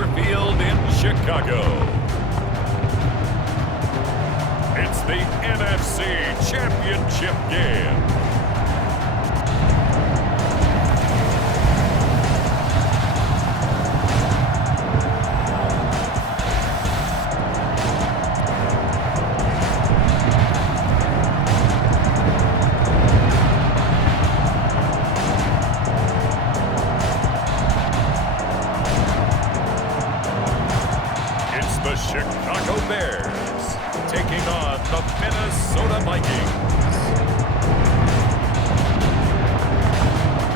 Soldier Field in Chicago. It's the NFC Championship game. The Chicago Bears taking on the Minnesota Vikings.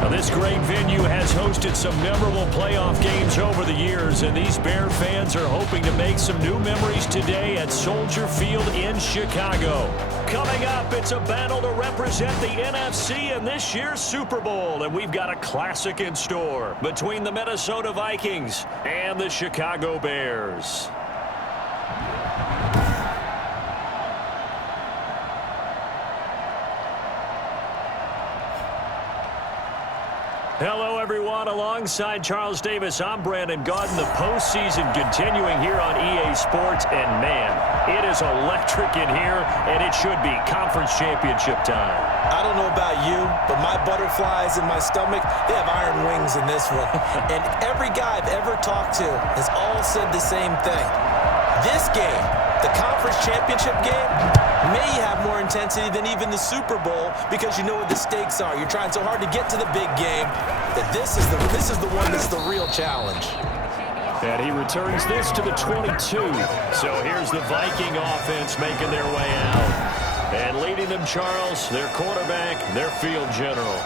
Now, this great venue has hosted some memorable playoff games over the years, and these Bear fans are hoping to make some new memories today at Soldier Field in Chicago. Coming up, it's a battle to represent the NFC in this year's Super Bowl, and we've got a classic in store between the Minnesota Vikings and the Chicago Bears. Hello, everyone. Alongside Charles Davis, I'm Brandon Gaudin. The postseason continuing here on EA Sports, and man, it is electric in here, and it should be conference championship time. I don't know about you, but my butterflies in my stomach, they have iron wings in this one. And every guy I've ever talked to has all said the same thing. This game, the conference championship game, may have more intensity than even the Super Bowl because you know what the stakes are. You're trying so hard to get to the big game that this is the one that's the real challenge. And he returns this to the 22. So here's the Viking offense making their way out. And leading them, Charles, their quarterback, their field general.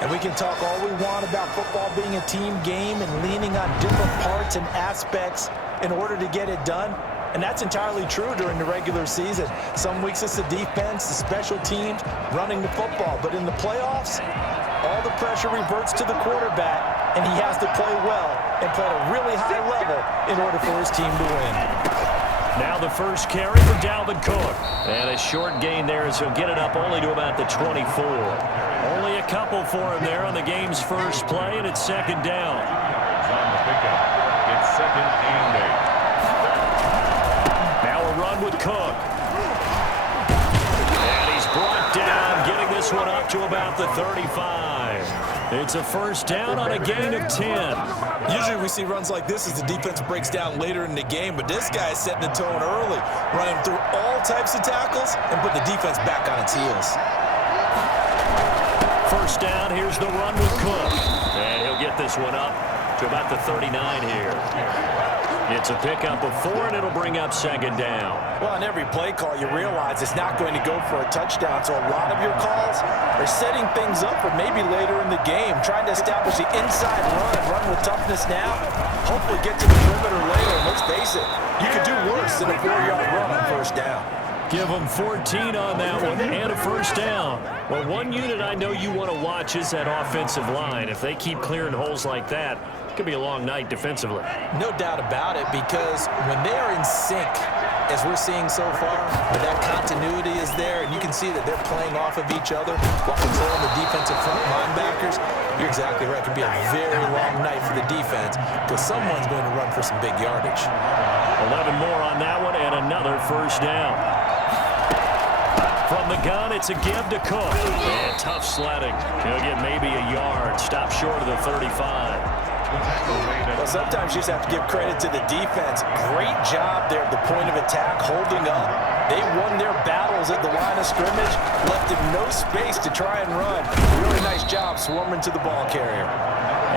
And we can talk all we want about football being a team game and leaning on different parts and aspects in order to get it done. And that's entirely true during the regular season. Some weeks it's the defense, the special teams, running the football. But in the playoffs, all the pressure reverts to the quarterback, and he has to play well and play at a really high level in order for his team to win. Now the first carry for Dalvin Cook. And a short gain there as he'll get it up only to about the 24. Only a couple for him there on the game's first play, and it's second down. On the pickup. It's second and 8. Run with Cook. And he's brought down, getting this one up to about the 35. It's a first down on a gain of 10. Usually we see runs like this as the defense breaks down later in the game, but this guy's setting the tone early, running through all types of tackles and put the defense back on its heels. First down, here's the run with Cook. And he'll get this one up to about the 39 here. It's a pickup of 4, and it'll bring up second down. Well, on every play call, you realize it's not going to go for a touchdown, so a lot of your calls are setting things up for maybe later in the game, trying to establish the inside run with toughness now, hopefully get to the perimeter later. And let's face it, you could do worse than a 4-yard run on first down. Give them 14 on that one and a first down. Well, one unit I know you want to watch is that offensive line. If they keep clearing holes like that, it could be a long night defensively. No doubt about it, because when they are in sync, as we're seeing so far, when that continuity is there, and you can see that they're playing off of each other while controlling the defensive front linebackers, you're exactly right. It could be a very long night for the defense because someone's going to run for some big yardage. 11 more on that one and another first down. From the gun, it's a give to Cook. And tough sledding. He'll get maybe a yard. Stop short of the 35. Well, sometimes you just have to give credit to the defense. Great job there at the point of attack, holding up. They won their battles at the line of scrimmage, left him no space to try and run. Really nice job swarming to the ball carrier.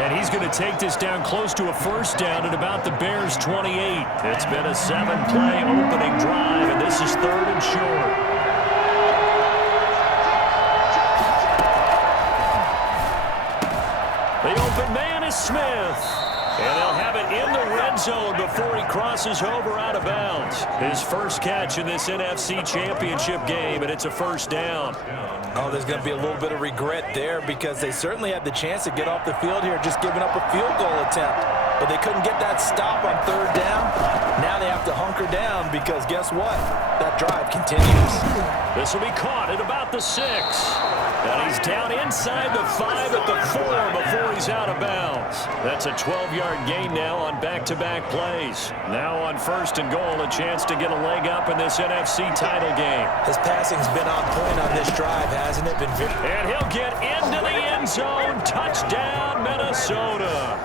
And he's going to take this down close to a first down at about the Bears' 28. It's been a 7-play opening drive, and this is third and short. The open man is Smith. And they'll have it in the red zone before he crosses over out of bounds. His first catch in this NFC Championship game, and it's a first down. Oh, there's going to be a little bit of regret there because they certainly had the chance to get off the field here, just giving up a field goal attempt. But they couldn't get that stop on third down. Now they have to hunker down because because guess what? That drive continues. This will be caught at about the 6. And he's down inside the 5 at the 4 before he's out of bounds. That's a 12-yard gain now on back-to-back plays. Now on 1st and goal, a chance to get a leg up in this NFC title game. His passing's been on point on this drive, hasn't it? And he'll get into the end zone. Touchdown, Minnesota.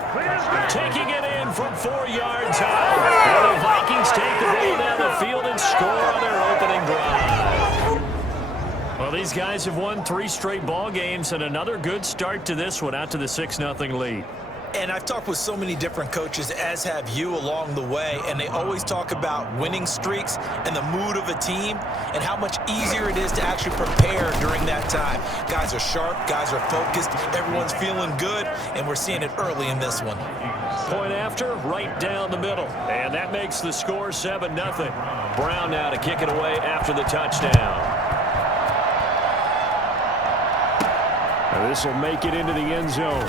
Taking it in from 4 yards out. And the Vikings take the ball down the field and score on their opening drive. Well, these guys have won 3 straight ball games and another good start to this one out to the 6-0 lead. And I've talked with so many different coaches, as have you, along the way, and they always talk about winning streaks and the mood of a team and how much easier it is to actually prepare during that time. Guys are sharp, guys are focused, everyone's feeling good, and we're seeing it early in this one. Point after, right down the middle. And that makes the score 7-0. Brown now to kick it away after the touchdown. This will make it into the end zone.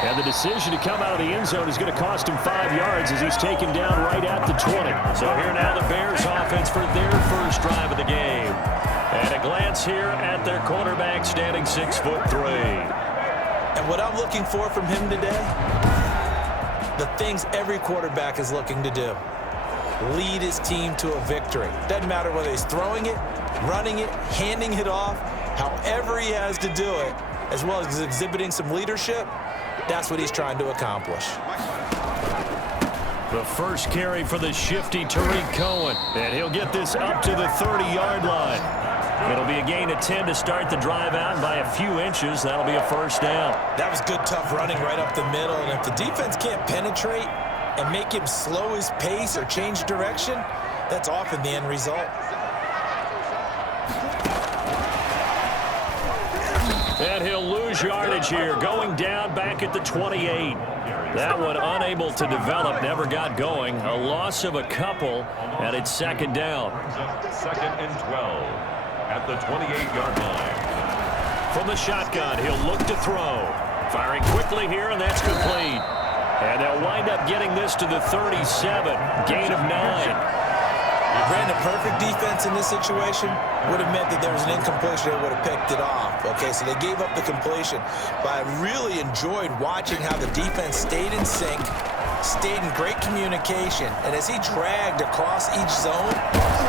And the decision to come out of the end zone is going to cost him 5 yards as he's taken down right at the 20. So here now the Bears offense for their first drive of the game. And a glance here at their quarterback standing 6'3". And what I'm looking for from him today, the things every quarterback is looking to do. Lead his team to a victory. Doesn't matter whether he's throwing it, running it, handing it off, however he has to do it, as well as exhibiting some leadership, that's what he's trying to accomplish. The first carry for the shifty Tariq Cohen. And he'll get this up to the 30-yard line. It'll be a gain of 10 to start the drive out, and by a few inches, that'll be a first down. That was good, tough running right up the middle, and if the defense can't penetrate and make him slow his pace or change direction, that's often the end result. And he'll lose yardage here, going down back at the 28. That one unable to develop, never got going. A loss of a couple, and it's 2nd down. 2nd and 12 at the 28-yard line. From the shotgun, he'll look to throw. Firing quickly here, and that's complete. And they'll wind up getting this to the 37, gain of 9. Brandon, perfect defense in this situation would have meant that there was an incompletion. They would have picked it off. Okay, so they gave up the completion. But I really enjoyed watching how the defense stayed in sync, stayed in great communication. And as he dragged across each zone,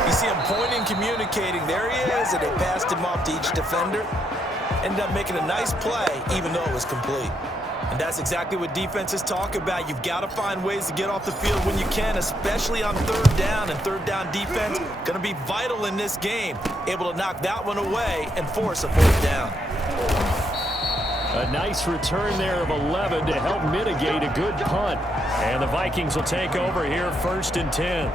you see him pointing, communicating. There he is, and they passed him off to each defender. Ended up making a nice play, even though it was complete. And that's exactly what defenses talk about. You've got to find ways to get off the field when you can, especially on 3rd down. And 3rd down defense going to be vital in this game. Able to knock that one away and force a 4th down. A nice return there of 11 to help mitigate a good punt. And the Vikings will take over here 1st and 10.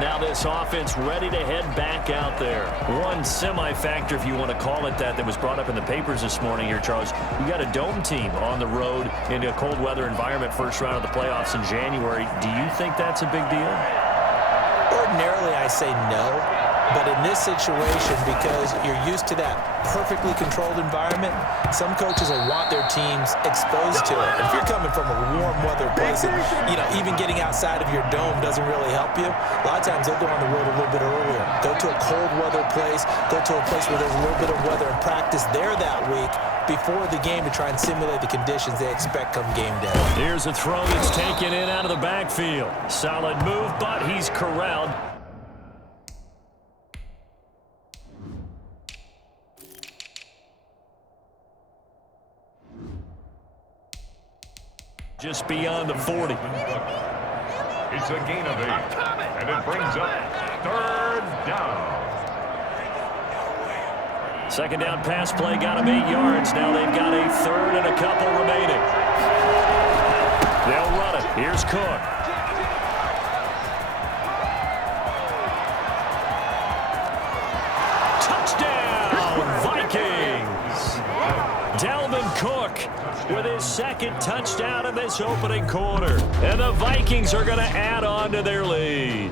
Now this offense ready to head back out there. One semi-factor, if you want to call it that was brought up in the papers this morning here, Charles. You got a dome team on the road in a cold weather environment, first round of the playoffs in January. Do you think that's a big deal? Ordinarily, I say no. But in this situation, because you're used to that perfectly controlled environment, some coaches will want their teams exposed to it. If you're coming from a warm weather place, and, even getting outside of your dome doesn't really help you, a lot of times they'll go on the road a little bit earlier. Go to a cold weather place, go to a place where there's a little bit of weather and practice there that week before the game to try and simulate the conditions they expect come game day. Here's a throw that's taken in out of the backfield. Solid move, but he's corralled. Just beyond the 40. It's a gain of 8, and it brings up 3rd down. 2nd down pass play got him 8 yards. Now they've got a 3rd and a couple remaining. They'll run it. Here's Cook. Touchdown, Vikings! Dalvin Cook with his 2nd touchdown in this opening quarter. And the Vikings are going to add on to their lead.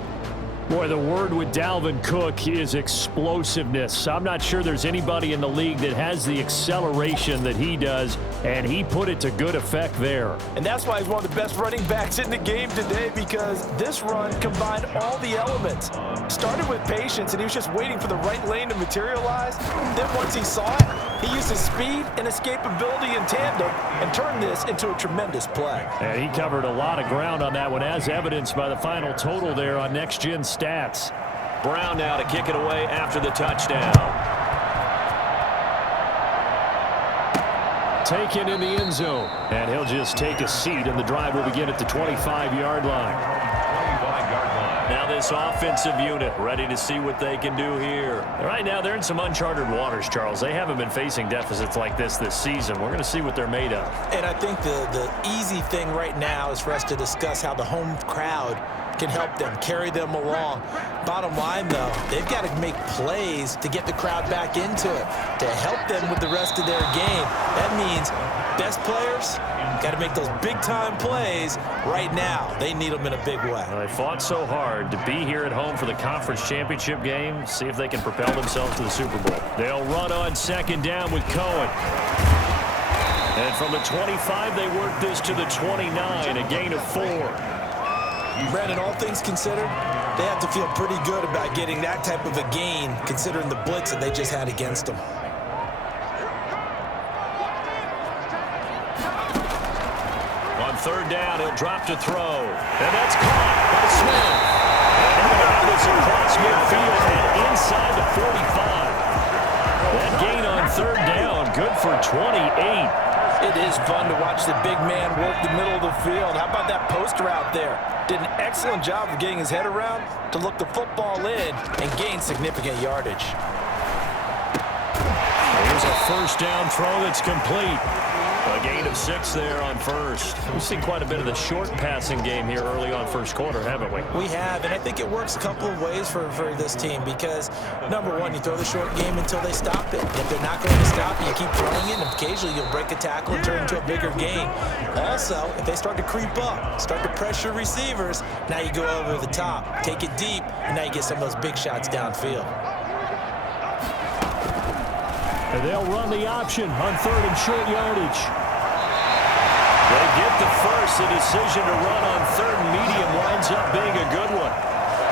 Boy, the word with Dalvin Cook is explosiveness. I'm not sure there's anybody in the league that has the acceleration that he does, and he put it to good effect there. And that's why he's one of the best running backs in the game today, because this run combined all the elements. Started with patience, and he was just waiting for the right lane to materialize. Then once he saw it, he used his speed and escapability in tandem and turned this into a tremendous play. And he covered a lot of ground on that one, as evidenced by the final total there on Next Gen Stats. Brown now to kick it away after the touchdown. Taken in the end zone, and he'll just take a seat, and the drive will begin at the 25-yard line. Now this offensive unit ready to see what they can do here. Right now, they're in some uncharted waters, Charles. They haven't been facing deficits like this season. We're going to see what they're made of. And I think the easy thing right now is for us to discuss how the home crowd can help them, carry them along. Bottom line, though, they've got to make plays to get the crowd back into it, to help them with the rest of their game. That means best players got to make those big-time plays right now. They need them in a big way. Well, they fought so hard to be here at home for the conference championship game. See if they can propel themselves to the Super Bowl. They'll run on second down with Cohen. And from the 25, they work this to the 29, a gain of 4. Brandon, all things considered, they have to feel pretty good about getting that type of a gain, considering the blitz that they just had against them. On third down, he'll drop to throw. And that's caught by Smith. And they're going to have this across midfield and inside the 45. That gain on third down, good for 28. It is fun to watch the big man work the middle of the field. How about that post route there? Did an excellent job of getting his head around to look the football in and gain significant yardage. Here's a first down throw that's complete. A gain of 6 there on first. We've seen quite a bit of the short passing game here early on first quarter, haven't we? We have, and I think it works a couple of ways for this team because, number one, you throw the short game until they stop it. If they're not going to stop it, you keep throwing it, and occasionally you'll break a tackle and turn it into a bigger gain. Also, if they start to creep up, start to pressure receivers, now you go over the top, take it deep, and now you get some of those big shots downfield. And they'll run the option on third and short yardage. They get the first. The decision to run on third and medium winds up being a good one.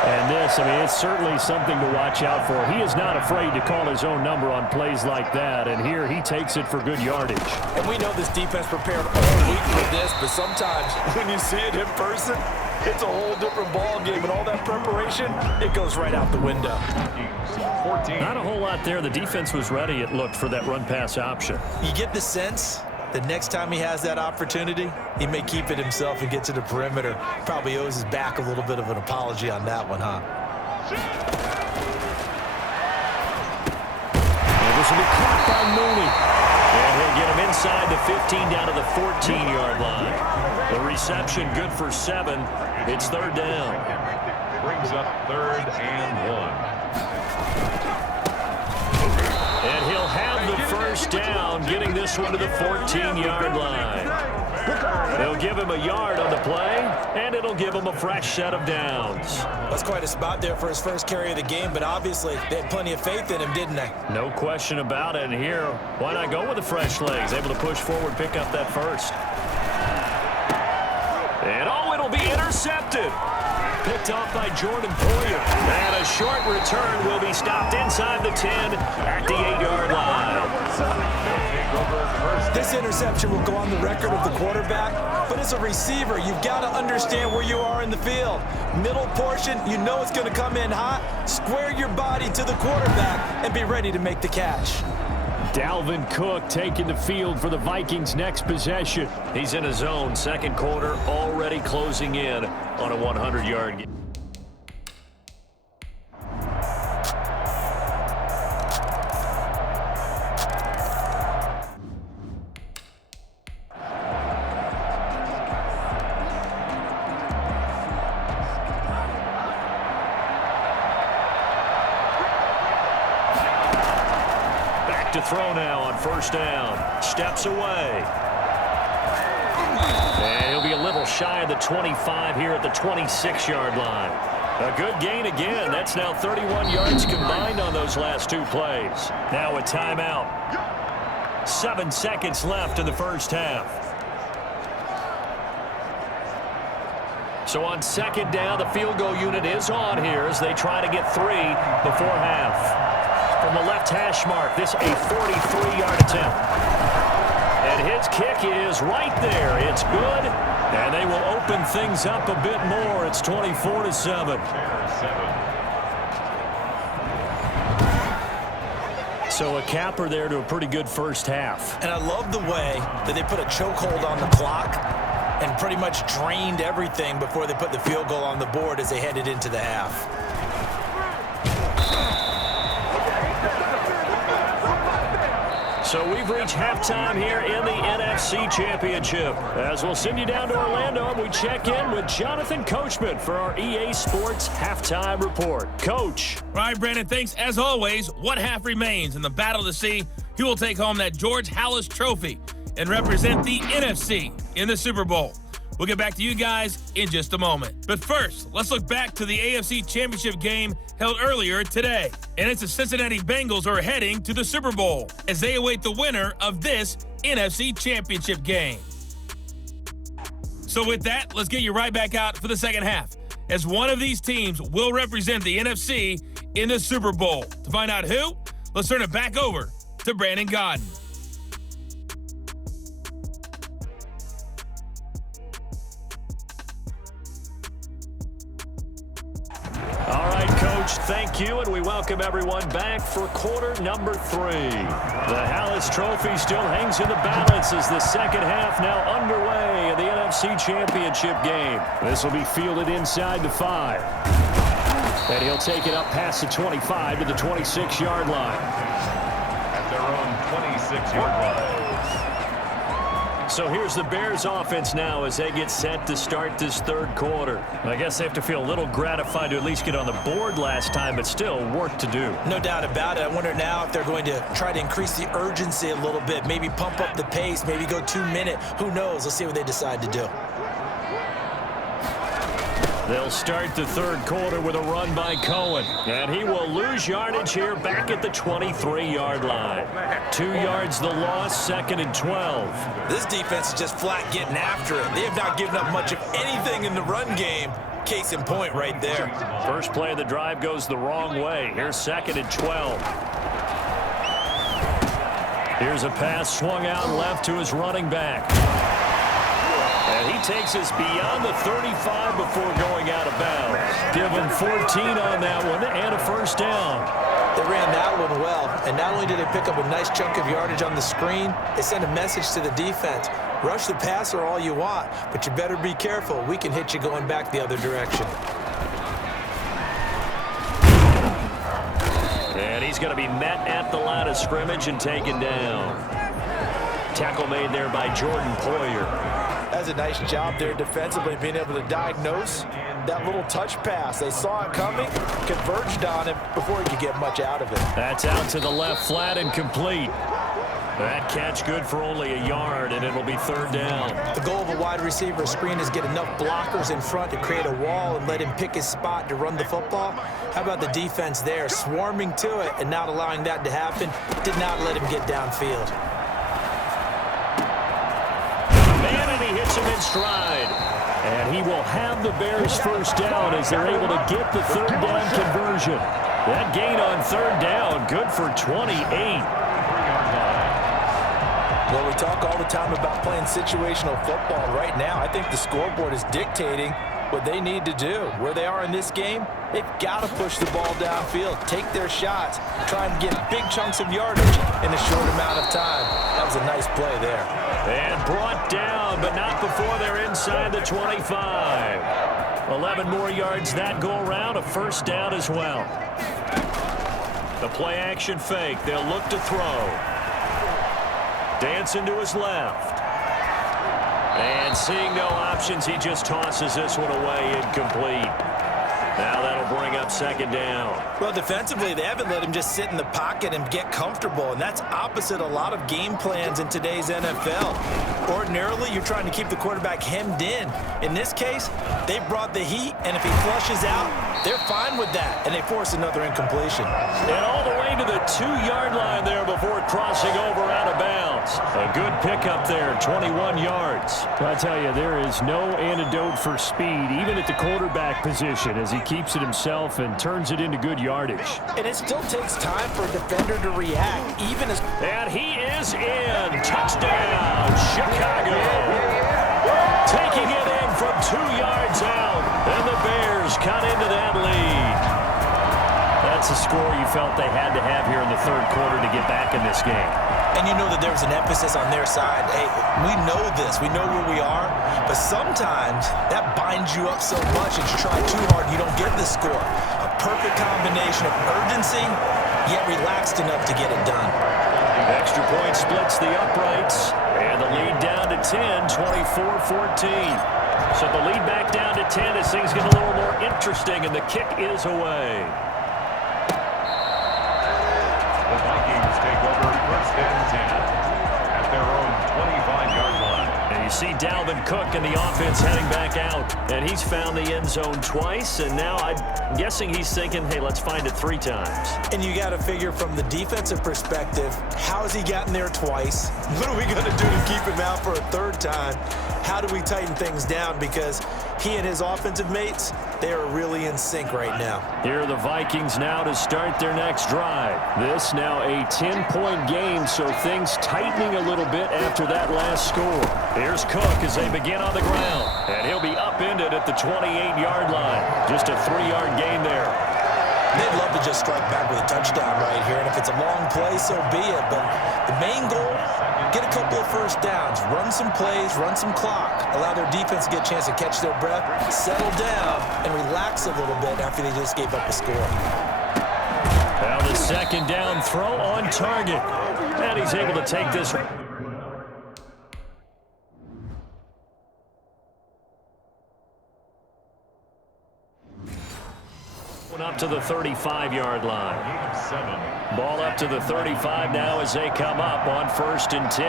And this, I mean, it's certainly something to watch out for. He is not afraid to call his own number on plays like that. And here he takes it for good yardage. And we know this defense prepared all week for this, but sometimes when you see it in person, it's a whole different ball game, and all that preparation, it goes right out the window. 14. Not a whole lot there. The defense was ready, it looked, for that run-pass option. You get the sense that next time he has that opportunity, he may keep it himself and get to the perimeter. Probably owes his back a little bit of an apology on that one, huh? And this will be caught by Mooney. And he'll get him inside the 15 down to the 14-yard line. The reception good for 7. It's third down. Brings up 3rd and 1. And he'll have the first down, getting this one to the 14-yard line. They'll give him a yard on the play, and it'll give him a fresh set of downs. That's quite a spot there for his first carry of the game, but obviously they had plenty of faith in him, didn't they? No question about it. And here, why not go with the fresh legs? Able to push forward, pick up that first. And oh, it'll be intercepted. Picked off by Jordan Poyer. And a short return will be stopped inside the 10 at the 8-yard line. This interception will go on the record of the quarterback, but as a receiver, you've got to understand where you are in the field. Middle portion, you know it's going to come in hot. Square your body to the quarterback and be ready to make the catch. Dalvin Cook taking the field for the Vikings' next possession. He's in his zone, second quarter, already closing in on a 100-yard game. To throw now on first down. Steps away. And he'll be a little shy of the 25 here at the 26-yard line. A good gain again. That's now 31 yards combined on those last two plays. Now a timeout. 7 seconds left in the first half. So on second down, the field goal unit is on here as they try to get 3 before half. From the left hash mark, this a 43-yard attempt. And his kick is right there. It's good, and they will open things up a bit more. It's 24-7. So a capper there to a pretty good first half. And I love the way that they put a chokehold on the clock and pretty much drained everything before they put the field goal on the board as they headed into the half. So we've reached halftime here in the NFC Championship. As we'll send you down to Orlando, and we check in with Jonathan Coachman for our EA Sports Halftime Report. Coach. All right, Brandon, thanks. As always, one half remains in the battle to see who will take home that George Halas Trophy and represent the NFC in the Super Bowl. We'll get back to you guys in just a moment. But first, let's look back to the AFC Championship game held earlier today. And it's the Cincinnati Bengals who are heading to the Super Bowl as they await the winner of this NFC Championship game. So with that, let's get you right back out for the second half, as one of these teams will represent the NFC in the Super Bowl. To find out who, let's turn it back over to Brandon Godden. All right, Coach, thank you, and we welcome everyone back for quarter number 3. The Halas Trophy still hangs in the balance as the second half now underway in the NFC Championship game. This will be fielded inside the 5. And he'll take it up past the 25 to the 26-yard line. At their own 26-yard line. So here's the Bears offense now as they get set to start this third quarter. I guess they have to feel a little gratified to at least get on the board last time, but still work to do. No doubt about it. I wonder now if they're going to try to increase the urgency a little bit, maybe pump up the pace, maybe go 2-minute. Who knows? Let's see what they decide to do. They'll start the third quarter with a run by Cohen. And he will lose yardage here back at the 23-yard line. 2 yards the loss, 2nd and 12. This defense is just flat getting after it. They have not given up much of anything in the run game. Case in point right there. First play of the drive goes the wrong way. Here's 2nd and 12. Here's a pass swung out left to his running back. And he takes us beyond the 35 before going out of bounds. Give him 14 on that one and a first down. They ran that one well, and not only did they pick up a nice chunk of yardage on the screen, they sent a message to the defense. Rush the passer all you want, but you better be careful. We can hit you going back the other direction. And he's going to be met at the line of scrimmage and taken down. Tackle made there by Jordan Poyer. That's a nice job there defensively, being able to diagnose that little touch pass. They saw it coming, converged on him before he could get much out of it. That's out to the left flat and complete. That catch good for only a yard, and it'll be third down. The goal of a wide receiver screen is get enough blockers in front to create a wall and let him pick his spot to run the football. How about the defense there, swarming to it and not allowing that to happen? Did not let him get downfield. He hits him in stride. And he will have the Bears first down as they're able to get the third down conversion. That gain on third down, good for 28. Well, we talk all the time about playing situational football. Right now, I think the scoreboard is dictating what they need to do. Where they are in this game, they've got to push the ball downfield, take their shots, try and get big chunks of yardage in a short amount of time. That was a nice play there. And brought down, but not before they're inside the 25. 11 more yards that go around, a first down as well. The play action fake, they'll look to throw. Dancing to his left. And seeing no options, he just tosses this one away, incomplete. Now that'll bring up second down. Well, defensively, they haven't let him just sit in the pocket and get comfortable, and that's opposite a lot of game plans in today's NFL. Ordinarily, you're trying to keep the quarterback hemmed in. In this case, they brought the heat, and if he flushes out, they're fine with that, and they force another incompletion. And all the way to the 2-yard line there before crossing over out of bounds. A good pickup there, 21 yards. I tell you, there is no antidote for speed, even at the quarterback position, as he keeps it himself and turns it into good yardage. And it still takes time for a defender to react, even as... And he is in. Touchdown, Chicago. Taking it in from 2 yards out, and the Bears cut into that lead. That's a score you felt they had to have here in the third quarter to get back in this game. And you know that there was an emphasis on their side. Hey, we know this. We know where we are. But sometimes that binds you up so much that you try too hard, you don't get the score. A perfect combination of urgency, yet relaxed enough to get it done. Extra point splits the uprights, and the lead down to 10, 24-14. So the lead back down to 10 as things get a little more interesting, and the kick is away. The Vikings take over first and 10 at their own 25-yard line. And you see Dalvin Cook and the offense heading back out, and he's found the end zone twice, and now I'm guessing he's thinking, hey, let's find it 3 times. And you got to figure from the defensive perspective, how has he gotten there twice? What are we going to do to keep him out for a 3rd time? How do we tighten things down? Because he and his offensive mates, they are really in sync right now. Here are the Vikings now to start their next drive. This now a 10-point game, so things tightening a little bit after that last score. Here's Cook as they begin on the ground, and he'll be upended at the 28-yard line. Just a 3-yard gain there. They'd love to just strike back with a touchdown right here, and if it's a long play, so be it. But the main goal, get a couple of first downs, run some plays, run some clock, allow their defense to get a chance to catch their breath, settle down, and relax a little bit after they just gave up a score. Now the second down throw on target, and he's able to take this. Up to the 35-yard line. Ball up to the 35 now as they come up on 1st and 10.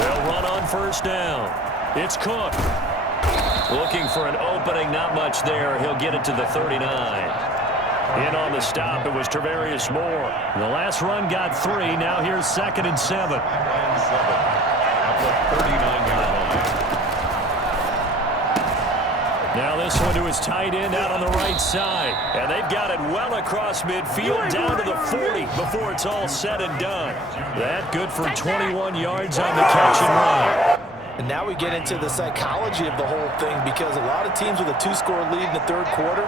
They'll run on 1st down. It's Cook. Looking for an opening, not much there. He'll get it to the 39. In on the stop, it was Travarius Moore. The last run got 3. Now here's 2nd and 7. At the 39-yard line. Now this one to his tight end out on the right side. And they've got it well across midfield down to the 40 before it's all said and done. That good for 21 yards on the catch and run. And now we get into the psychology of the whole thing, because a lot of teams with a 2-score lead in the 3rd quarter,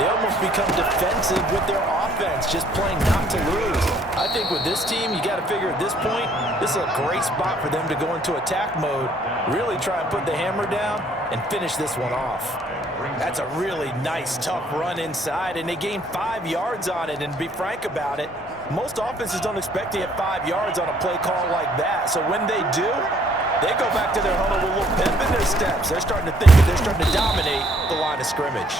they almost become defensive with their offense, just playing not to lose. I think with this team, you got to figure at this point, this is a great spot for them to go into attack mode, really try and put the hammer down and finish this one off. That's a really nice, tough run inside, and they gained 5 yards on it. And to be frank about it, most offenses don't expect to get 5 yards on a play call like that. So when they do, they go back to their huddle with a little pep in their steps. They're starting to think that they're starting to dominate the line of scrimmage.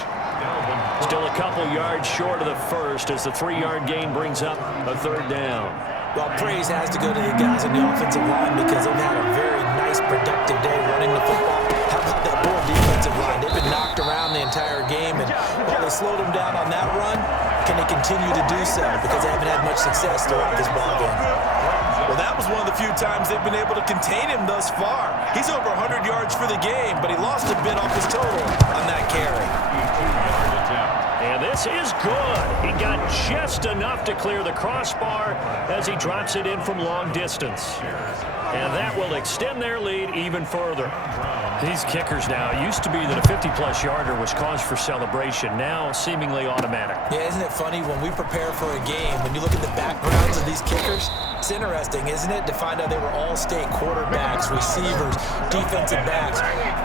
Still a couple yards short of the first as the 3-yard gain brings up a 3rd down. Well, praise has to go to the guys on the offensive line, because they've had a very nice, productive day running the football. How about that poor defensive line? They've been knocked around the entire game, and while they slowed them down on that run, can they continue to do so? Because they haven't had much success throughout this ballgame. Well, that was one of the few times they've been able to contain him thus far. He's over 100 yards for the game, but he lost a bit off his total on that carry. And this is good. He got just enough to clear the crossbar as he drops it in from long distance. And that will extend their lead even further. These kickers now, it used to be that a 50-plus yarder was cause for celebration, now seemingly automatic. Yeah, isn't it funny when we prepare for a game, when you look at the backgrounds of these kickers, it's interesting, isn't it, to find out they were all-state quarterbacks, receivers, defensive backs,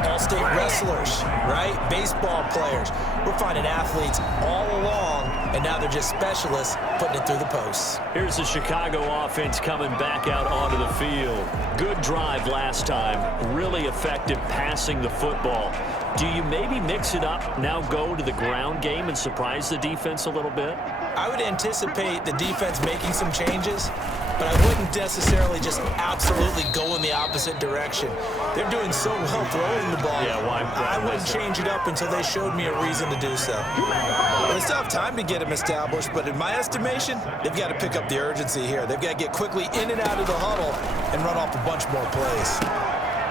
all-state wrestlers, right? Baseball players. We're finding athletes all along, and now they're just specialists putting it through the posts. Here's the Chicago offense coming back out onto the field. Good drive last time. Really effective passing the football. Do you maybe mix it up, now go to the ground game and surprise the defense a little bit? I would anticipate the defense making some changes, but I wouldn't necessarily just absolutely go in the opposite direction. They're doing so well throwing the ball. Yeah, why? I wouldn't change it up until they showed me a reason to do so. But they still have time to get them established, but in my estimation, they've got to pick up the urgency here. They've got to get quickly in and out of the huddle and run off a bunch more plays.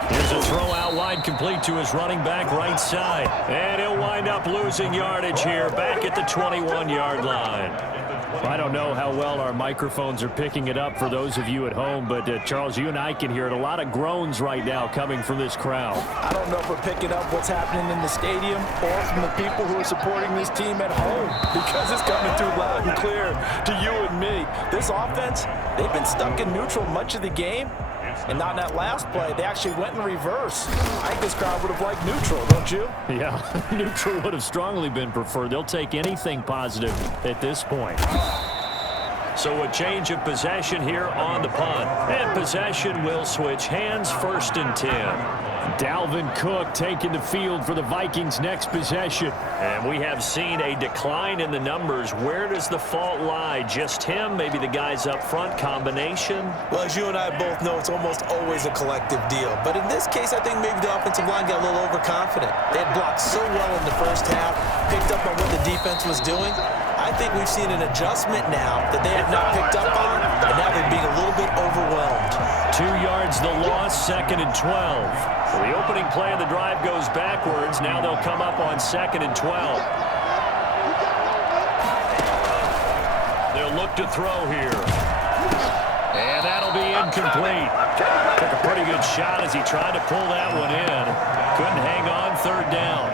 Here's a throw out wide, complete to his running back right side. And he'll wind up losing yardage here, back at the 21-yard line. I don't know how well our microphones are picking it up for those of you at home, but Charles, you and I can hear it. A lot of groans right now coming from this crowd. I don't know if we're picking up what's happening in the stadium or from the people who are supporting this team at home, because it's coming through loud and clear to you and me. This offense, they've been stuck in neutral much of the game. And not in that last play, they actually went in reverse. I think this crowd would have liked neutral, don't you? Yeah, neutral would have strongly been preferred. They'll take anything positive at this point. So a change of possession here on the punt. And possession will switch hands, 1st and 10. Dalvin Cook taking the field for the Vikings' next possession. And we have seen a decline in the numbers. Where does the fault lie? Just him? Maybe the guys up front? Combination? Well, as you and I both know, it's almost always a collective deal. But in this case, I think maybe the offensive line got a little overconfident. They had blocked so well in the first half, picked up on what the defense was doing. I think we've seen an adjustment now that they have not picked up on, and now they're being a little bit overwhelmed. 2 yards the loss, 2nd and 12. The opening play of the drive goes backwards. Now they'll come up on 2nd and 12. They'll look to throw here. And that'll be incomplete. Took a pretty good shot as he tried to pull that one in. Couldn't hang on, 3rd down.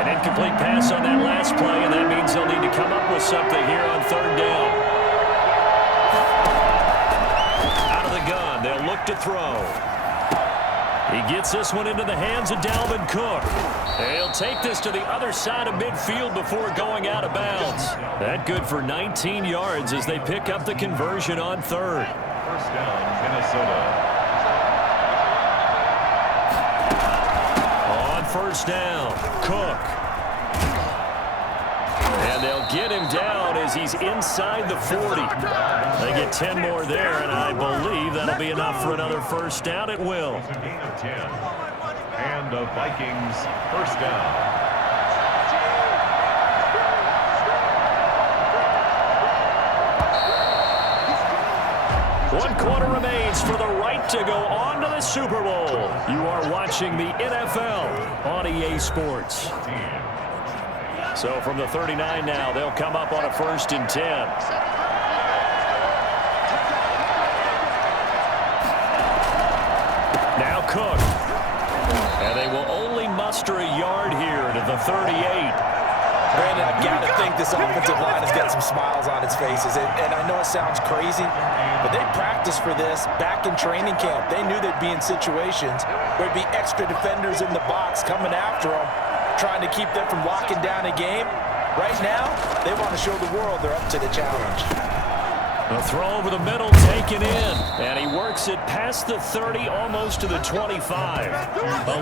An incomplete pass on that last play, and that means they'll need to come up with something here on 3rd down. Out of the gun, they'll look to throw. He gets this one into the hands of Dalvin Cook. He'll take this to the other side of midfield before going out of bounds. That good for 19 yards as they pick up the conversion on 3rd. 1st down, Minnesota. On 1st down, Cook. And they'll get him down as he's inside the 40. They get 10 more there, and I believe that'll be enough for another 1st down. It will. It's a gain of 10. And the Vikings 1st down. One quarter remains for the right to go on to the Super Bowl. You are watching the NFL on EA Sports. So from the 39 now, they'll come up on a 1st and 10. Now Cook. And they will only muster a yard here to the 38. Brandon, I've got to think this offensive line has got some smiles on its faces. And I know it sounds crazy, but they practiced for this back in training camp. They knew they'd be in situations where there'd be extra defenders in the box coming after them, trying to keep them from locking down a game. Right now, they want to show the world they're up to the challenge. A throw over the middle taken in, and he works it past the 30, almost to the 25.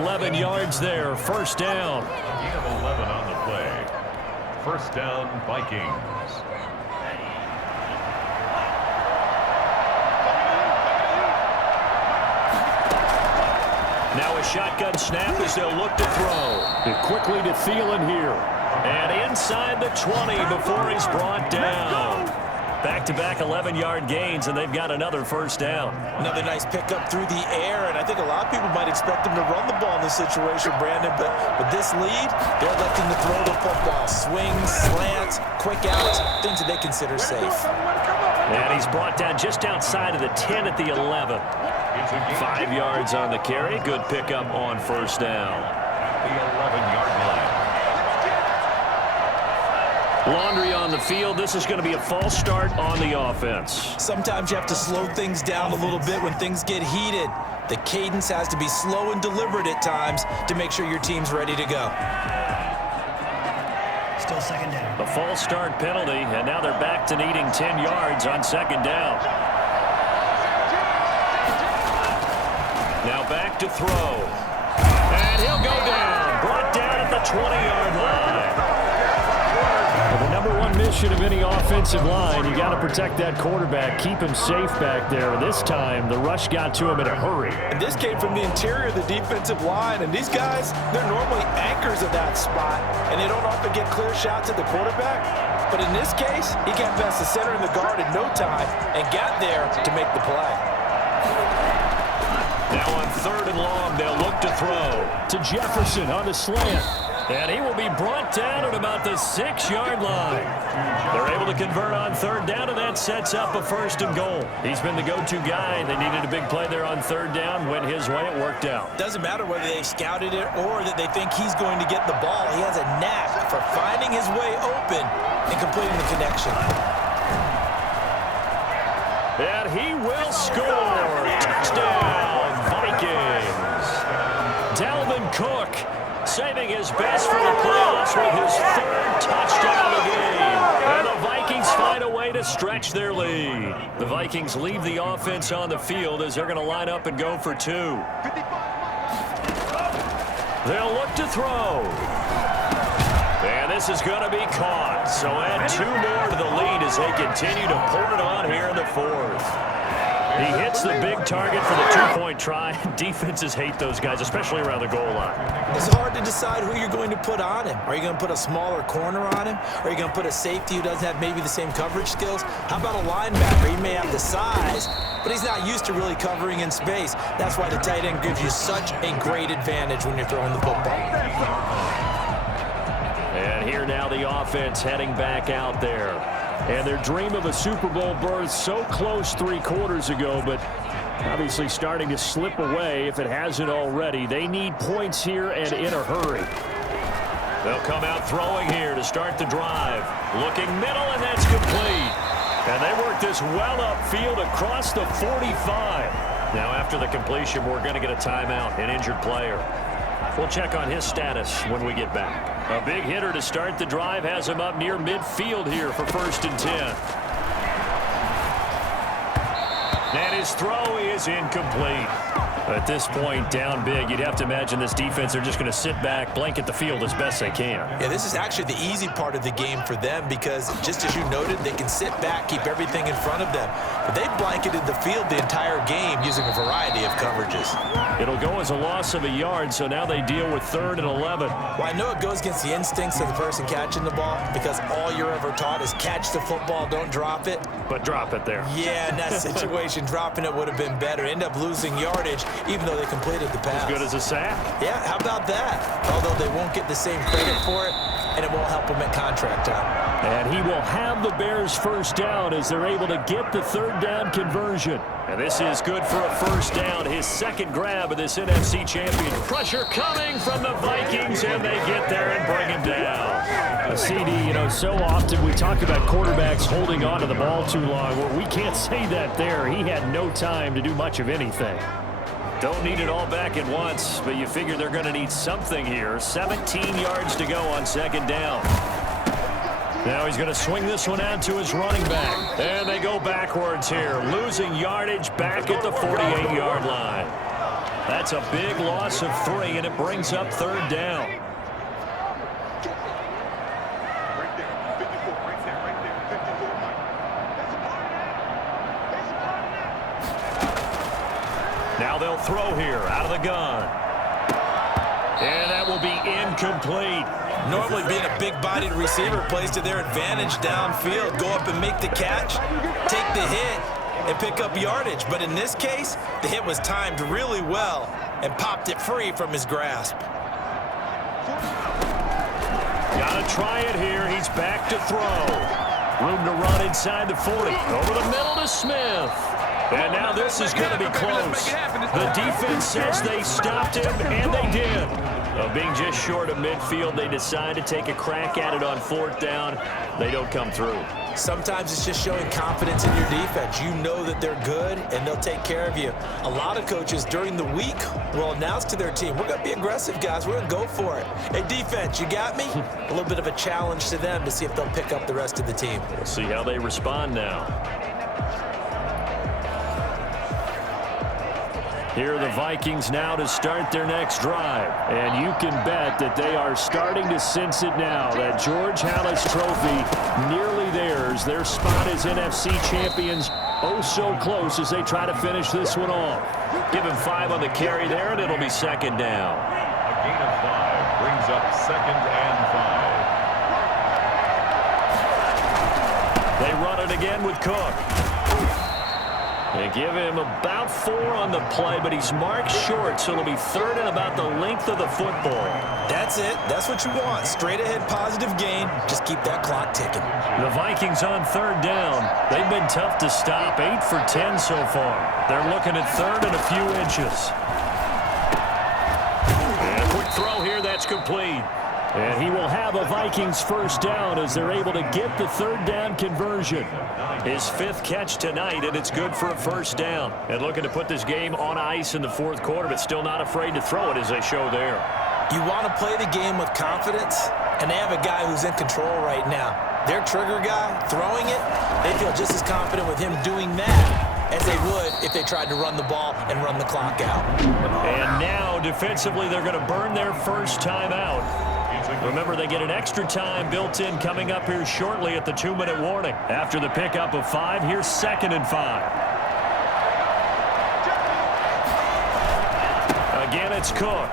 11 yards there, 1st down. Gain of 11 on the play. 1st down, Vikings. Now a shotgun snap as they'll look to throw. Quickly to Thielen here. And inside the 20 before he's brought down. Back-to-back 11-yard gains, and they've got another 1st down. Another nice pickup through the air, and I think a lot of people might expect them to run the ball in this situation, Brandon, but with this lead, they're electing to throw the football. Swings, slants, quick outs, things that they consider safe. And he's brought down just outside of the 10 at the 11. 5 yards on the carry. Good pickup on 1st down. At the 11-yard line. Laundry on the field. This is going to be a false start on the offense. Sometimes you have to slow things down a little bit when things get heated. The cadence has to be slow and deliberate at times to make sure your team's ready to go. Still 2nd down. A false start penalty, and now they're back to needing 10 yards on 2nd down. Now back to throw. And he'll go down. Brought down 20-yard line. Well, the number one mission of any offensive line, you got to protect that quarterback, keep him safe back there. This time, the rush got to him in a hurry. And this came from the interior of the defensive line, and these guys, they're normally anchors of that spot, and they don't often get clear shots at the quarterback. But in this case, he got past the center and the guard in no time and got there to make the play. Now on 3rd and long, they'll look to throw to Jefferson on the slant. And he will be brought down at about the 6-yard line. They're able to convert on 3rd down, and that sets up a 1st and goal. He's been the go-to guy. They needed a big play there on 3rd down. Went his way. It worked out. Doesn't matter whether they scouted it or that they think he's going to get the ball. He has a knack for finding his way open and completing the connection. And he will score. Touchdown, Vikings. Dalvin Cook saving his best for the playoffs with his 3rd touchdown of the game. And the Vikings find a way to stretch their lead. The Vikings leave the offense on the field as they're going to line up and go for 2. They'll look to throw. And this is going to be caught. So add 2 more to the lead as they continue to pour it on here in the 4th. He hits the big target for the 2-point try. Defenses hate those guys, especially around the goal line. It's hard to decide who you're going to put on him. Are you going to put a smaller corner on him? Are you going to put a safety who doesn't have maybe the same coverage skills? How about a linebacker? He may have the size, but he's not used to really covering in space. That's why the tight end gives you such a great advantage when you're throwing the football. And here now the offense heading back out there. And their dream of a Super Bowl berth so close 3 quarters ago, but obviously starting to slip away if it hasn't already. They need points here and in a hurry. They'll come out throwing here to start the drive. Looking middle, and that's complete. And they work this well upfield across the 45. Now after the completion, we're going to get a timeout, an injured player. We'll check on his status when we get back. A big hitter to start the drive has him up near midfield here for 1st and 10. And his throw is incomplete. At this point, down big, you'd have to imagine this defense, they're just going to sit back, blanket the field as best they can. Yeah, this is actually the easy part of the game for them because, just as you noted, they can sit back, keep everything in front of them. But they blanketed the field the entire game using a variety of coverages. It'll go as a loss of a yard, so now they deal with 3rd and 11. Well, I know it goes against the instincts of the person catching the ball because all you're ever taught is catch the football, don't drop it. But drop it there. Yeah, in that situation, dropping it would have been better. End up losing yardage, even though they completed the pass. As good as a sack. Yeah, how about that? Although they won't get the same credit for it, and it won't help them at contract time. And he will have the Bears 1st down as they're able to get the 3rd down conversion. And this is good for a 1st down, his 2nd grab of this NFC champion. Pressure coming from the Vikings, and they get there and bring him down. A CD, so often we talk about quarterbacks holding on to the ball too long. Well, we can't say that there. He had no time to do much of anything. Don't need it all back at once, but you figure they're going to need something here. 17 yards to go on 2nd down. Now he's going to swing this one out to his running back. And they go backwards here, losing yardage back at the 48-yard line. That's a big loss of 3, and it brings up 3rd down. Now they'll throw here out of the gun. And that will be incomplete. Normally being a big-bodied receiver plays to their advantage downfield. Go up and make the catch, take the hit, and pick up yardage. But in this case, the hit was timed really well and popped it free from his grasp. Got to try it here. He's back to throw. Room to run inside the 40. Over the middle to Smith. And now this is going to be close. The defense says they stopped him, and they did. Being just short of midfield, they decide to take a crack at it on 4th down. They don't come through. Sometimes it's just showing confidence in your defense. You know that they're good, and they'll take care of you. A lot of coaches during the week will announce to their team, we're going to be aggressive, guys. We're going to go for it. Hey, defense, you got me? A little bit of a challenge to them to see if they'll pick up the rest of the team. We'll see how they respond now. Here are the Vikings now to start their next drive. And you can bet that they are starting to sense it now. That George Halas Trophy nearly theirs. Their spot as NFC champions oh so close as they try to finish this one off. Give him 5 on the carry there, and it'll be second down. A gain of 5 brings up 2nd and 5. They run it again with Cook. They give him about 4 on the play, but he's marked short, so it'll be 3rd and about the length of the football. That's it. That's what you want. Straight ahead positive gain. Just keep that clock ticking. The Vikings on 3rd down. They've been tough to stop. 8 for 10 so far. They're looking at 3rd and a few inches. And a quick throw here. That's complete. And he will have a Vikings first down as they're able to get the 3rd down conversion. His 5th catch tonight, and it's good for a first down. And looking to put this game on ice in the 4th quarter, but still not afraid to throw it as they show there. You want to play the game with confidence, and they have a guy who's in control right now. Their trigger guy, throwing it, they feel just as confident with him doing that as they would if they tried to run the ball and run the clock out. And now, defensively, they're going to burn their first time out. Remember, they get an extra time built in coming up here shortly at the 2-minute warning. After the pickup of 5, here's 2nd and 5. Again, it's Cook.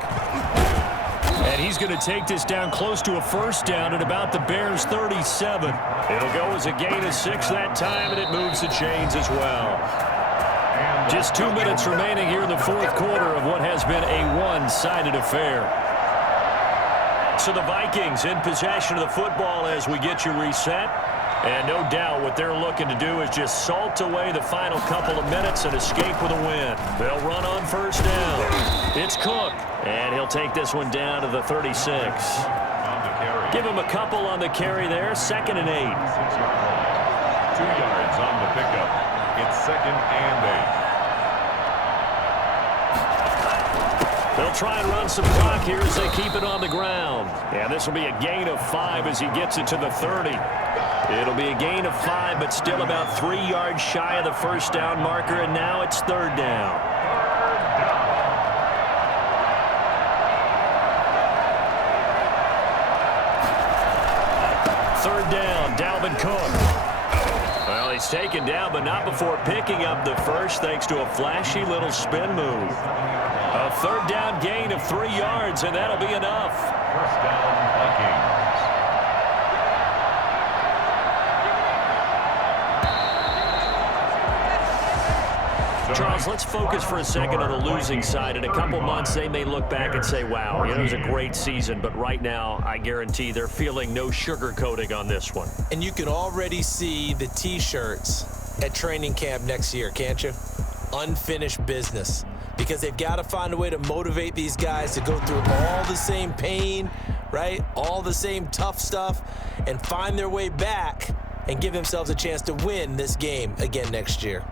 And he's going to take this down close to a first down at about the Bears' 37. It'll go as a gain of 6 that time, and it moves the chains as well. Just 2 minutes remaining here in the 4th quarter of what has been a one-sided affair. So the Vikings in possession of the football as we get you reset. And no doubt what they're looking to do is just salt away the final couple of minutes and escape with a win. They'll run on first down. It's Cook. And he'll take this one down to the 36. Give him a couple on the carry there. 2nd and 8. 6-yard line. 2 yards on the pickup. It's 2nd and 8. They'll try and run some clock here as they keep it on the ground. And this will be a gain of 5 as he gets it to the 30. It'll be a gain of 5, but still about 3 yards shy of the first down marker, and now it's 3rd down. 3rd down, Dalvin Cook. Well, he's taken down, but not before picking up the first thanks to a flashy little spin move. A 3rd down gain of 3 yards, and that'll be enough. First down, Vikings. Charles, let's focus for a second on the losing side. In a couple months, they may look back and say, wow, it was a great season. But right now, I guarantee they're feeling no sugarcoating on this one. And you can already see the T-shirts at training camp next year, can't you? Unfinished business. Because they've got to find a way to motivate these guys to go through all the same pain, right? All the same tough stuff, and find their way back and give themselves a chance to win this game again next year.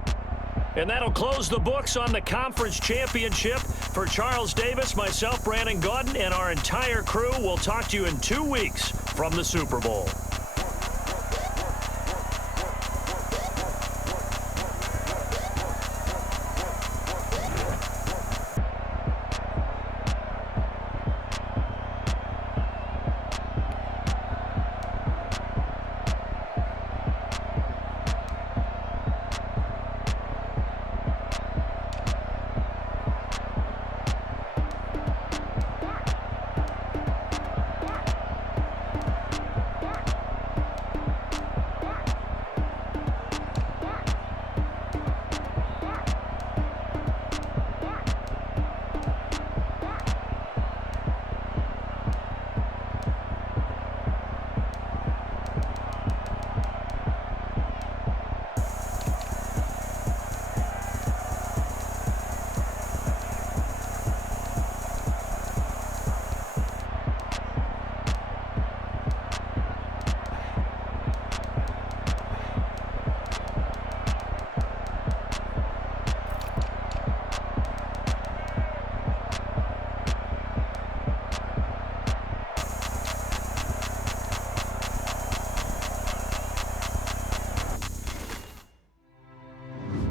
And that'll close the books on the conference championship. For Charles Davis, myself, Brandon Gaudin, and our entire crew, we'll talk to you in 2 weeks from the Super Bowl.